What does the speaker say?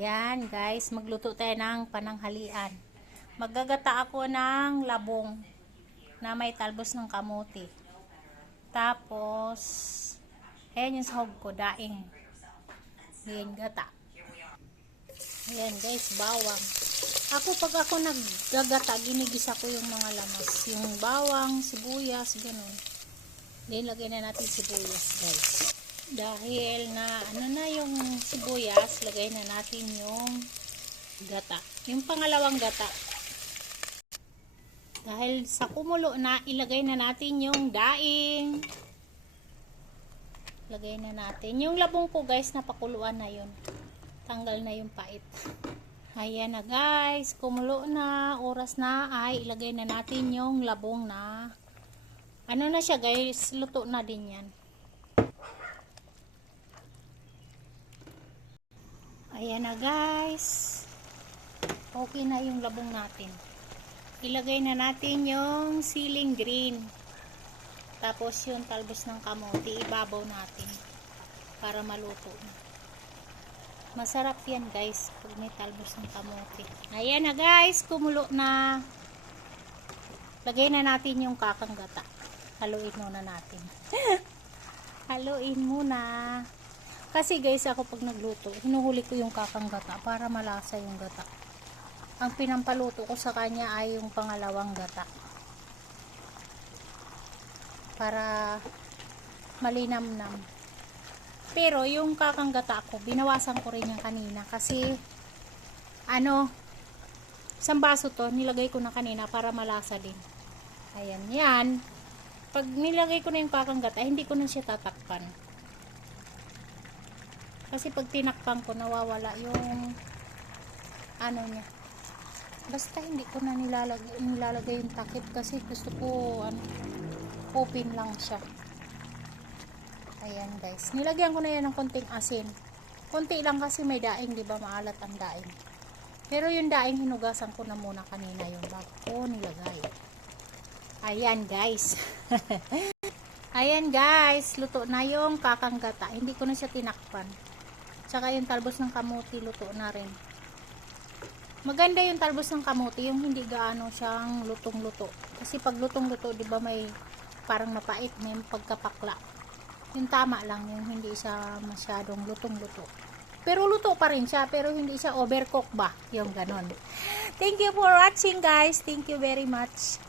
Ayan guys, magluto tayo ng pananghalian. Maggagata ako ng labong na may talbos ng kamote. Tapos, ayan yung sahog ko, daing. Ayan, gata. Ayan guys, bawang. Pag ako naggagata, ginigisa ko yung mga lamas. Yung bawang, sibuyas, ganun. Then, lagyan na natin sibuyas guys. Dahil na yung sibuyas, lagay na natin yung gata. Yung pangalawang gata. Dahil sa kumulo na, ilagay na natin yung daing. Lagay na natin. Yung labong ko guys, napakuluan na yun. Tanggal na yung pait. Ayan na guys, kumulo na, oras na ay ilagay na natin yung labong na. Ano na siya guys, luto na din yan. Ayan na guys. Okay na yung labong natin. Ilagay na natin yung siling green. Tapos yung talbos ng kamote, ibabaw natin. Para maluto na. Masarap yan guys, pag may talbos ng kamote. Ayan na guys, kumulo na. Lagay na natin yung kakang gata. Haluin muna natin. Haluin muna. Kasi guys, ako pag nagluto, hinuhuli ko yung kakang gata para malasa yung gata. Ang pinampaluto ko sa kanya ay yung pangalawang gata. Para malinamnam. Pero yung kakang gata ko, binawasan ko rin yung kanina. Kasi, isang baso to, nilagay ko na kanina para malasa din. Ayan, yan. Pag nilagay ko na yung kakang gata, hindi ko na siya tatakpan. Kasi pag tinakpan ko, nawawala yung niya. Basta hindi ko na nilalagay yung takip kasi gusto ko open lang siya. Ayan guys. Nilagyan ko na yan ng konting asin. Konti lang kasi may daing, di ba? Maalat ang daing. Pero yung daing hinugasan ko na muna kanina yun bago ko nilagay. Ayan guys. Ayan guys, luto na yung kakang gata. Hindi ko na siya tinakpan. Tsaka yung talbos ng kamote, luto na rin. Maganda yung talbos ng kamote, yung hindi gaano siyang lutong-luto. Kasi pag lutong-luto, di ba may parang mapait, may pagkapakla. Yung tama lang, yung hindi siya masyadong lutong-luto. Pero luto pa rin siya, pero hindi siya overcook ba? Yung ganon. Thank you for watching guys. Thank you very much.